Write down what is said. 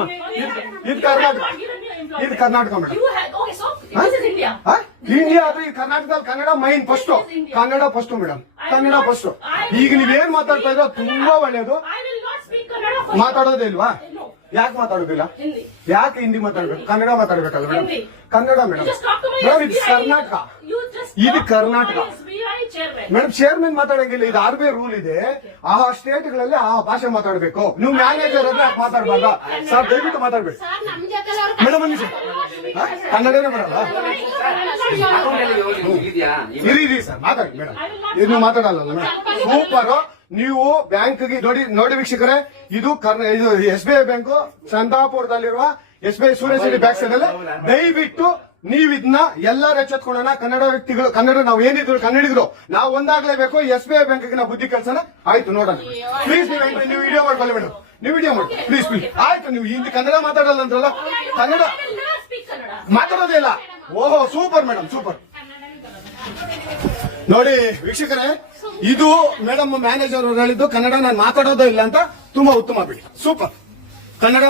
ನೋಡಮ್ಮ, ಇದು ಕರ್ನಾಟಕ, ಇದು ಕರ್ನಾಟಕ ಮೇಡಮ್. ಇಂಡಿಯಾ ಆದ್ರೆ ಈ ಕರ್ನಾಟಕದಲ್ಲಿ Kannada main first, Kannada first madam, Kannada first. ಈಗ ನೀವೇನ್ ಮಾತಾಡ್ತಾ ಇರೋ ತುಂಬಾ ಒಳ್ಳೇದು. ಮಾತಾಡೋದೇ ಇಲ್ವಾ? ಯಾಕೆ ಮಾತಾಡೋದಿಲ್ಲ? ಯಾಕೆ ಹಿಂದಿ ಮಾತಾಡ್ಬೇಕು? ಕನ್ನಡ ಮಾತಾಡ್ಬೇಕಲ್ಲ ಮೇಡಮ್? ಕನ್ನಡ ಮೇಡಮ್. ಮೇಡಮ್ ಇದು ಕರ್ನಾಟಕ, ಇದು ಕರ್ನಾಟಕ ಮೇಡಮ್. ಚೇರ್ಮನ್ ಮಾತಾಡಂಗಿಲ್ಲ, ಇದು RBI ರೂಲ್ ಇದೆ. ಆ ಸ್ಟೇಟ್ ಗಳಲ್ಲಿ ಆ ಭಾಷೆ ಮಾತಾಡ್ಬೇಕು. ನೀವು ಮ್ಯಾನೇಜರ್ ಅಂದ್ರೆ ಯಾಕೆ ಮಾತಾಡ್ಬಾರ್ದ ಸರ್? ದಯವಿಟ್ಟು ಮಾತಾಡ್ಬೇಕು ಮೇಡಮ್. ಒಂದು ಕನ್ನಡನೇ ಬರಲ್ಲ? ಇರಿ ಸರ್, ಮಾತಾಡಿ ಮೇಡಮ್. ಇದು ಮಾತಾಡಲ್ಲ ಮೇಡಮ್. ಸೂಪರ್. ನೀವು ಬ್ಯಾಂಕ್ಗೆ ನೋಡಿ ವೀಕ್ಷಕರೇ, ಇದು SBI ಬ್ಯಾಂಕ್ ಚಂದಾಪುರದಲ್ಲಿರುವ SBI ಸೂರ್ಯಸಿರಿ ಬ್ಯಾಕ್ ಸೈಡ್ ಅಲ್ಲಿ. ದಯವಿಟ್ಟು ನೀವ್ ಇದನ್ನ ಎಲ್ಲರೂ ಎಚ್ಚೆತ್ಕೊಳ್ಳೋಣ. ಕನ್ನಡ ವ್ಯಕ್ತಿಗಳು, ಕನ್ನಡ ನಾವು ಏನಿದ್ರು ಕನ್ನಡಿಗರು ನಾವು ಒಂದಾಗ್ಲೇಬೇಕು. SBI ಬ್ಯಾಂಕ್ಗೆ ನಾವು ಬುದ್ಧಿ ಕಲ್ಸೋಣ. ಆಯ್ತು ನೋಡೋಣ. ಪ್ಲೀಸ್ ನೀವು ವಿಡಿಯೋ ಮಾಡ್ಕೊಳ್ಳಿ ಮೇಡಮ್, ನೀವು ವಿಡಿಯೋ ಮಾಡಿ ಪ್ಲೀಸ್. ಆಯ್ತು, ನೀವು ಹಿಂದಿ ಕನ್ನಡ ಮಾತಾಡಲ್ಲ ಅಂದ್ರಲ್ಲ, ಕನ್ನಡ ಮಾತಾಡೋದೇ ಇಲ್ಲ. ಓಹೋ ಸೂಪರ್ ಮೇಡಮ್, ಸೂಪರ್. ನೋಡಿ ವೀಕ್ಷಕರೇ, ಇದು ಮೇಡಮ್ ಮ್ಯಾನೇಜರ್ ಅವರು ಹೇಳಿದ್ದು ಕನ್ನಡ ನಾನು ಮಾತಾಡೋದೇ ಇಲ್ಲ ಅಂತ. ತುಂಬಾ ಉತ್ತಮ ಬಿಡಿ, ಸೂಪರ್. ಕನ್ನಡ